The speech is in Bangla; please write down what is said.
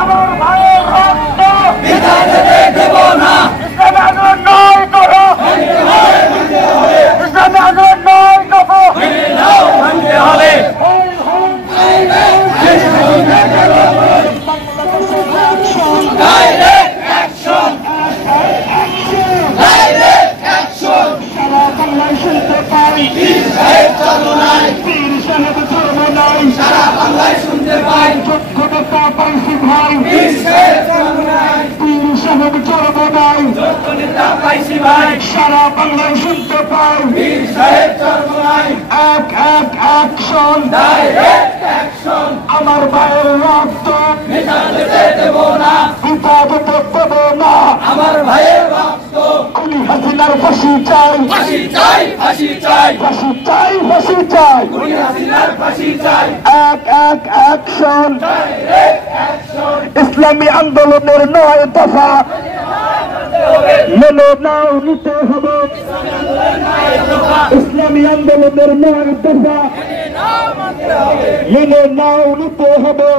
আমার ভাইয়ের রক্ত বৃথা যেতে দেব না। ইসলামী আন্দোলন নয় করো, ইসলামী আন্দোলন নয় করো, মানতে হবে। Direct action, direct action. সারা বাংলায় শুনতে পাই পীর সাহেব চরমনাই, পীর সাহেব চরমনাই, সারা বাংলায় শুনতে পাই। যোগ্য নেতা পাইছি ভাই, পীর সাহেব চরমনাই, পীর সাহেব চরমনাই, যোগ্য নেতা পাইছি ভাই। সারা বাংলায় শুনতে পাই পীর সাহেব চরমনাই, এক এক অ্যাকশন, ডাইরেক্ট অ্যাকশন। আমার ভাইয়ের রক্ত বৃথা যেতে দেব না। পিতা যেতে দেব না, আমার ভাইয়ের রক্ত খুনি হাসিনার ফাঁসি চাই, ফাঁসি চাই, ফাঁসি চাই। ফাঁসি চাই, ফাঁসি চাই, খুনি হাসিনার ফাঁসি চাই। এক এক অ্যাকশন, ডাইরেক্ট অ্যাকশন। ইসলামী আন্দোলনের 9 দফা মেনে নাও, নিতে হবে। ইসলামী আন্দোলনের 9 দফা মেনে নাও, নিতে হবে।